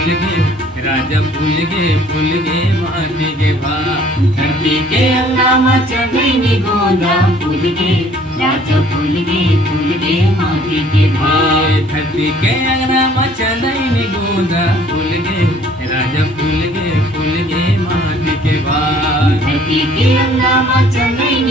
फूल गे राजा फूल गे माटी के भा धरती के अंगना में चंदनी गोंदा फूल गे राजा फूल गे माटी के भाई। धरती के अंगना में चंदनी गोंदा फूल गे राजा फूल गे माटी के भा धरती के अंगना में चंदनी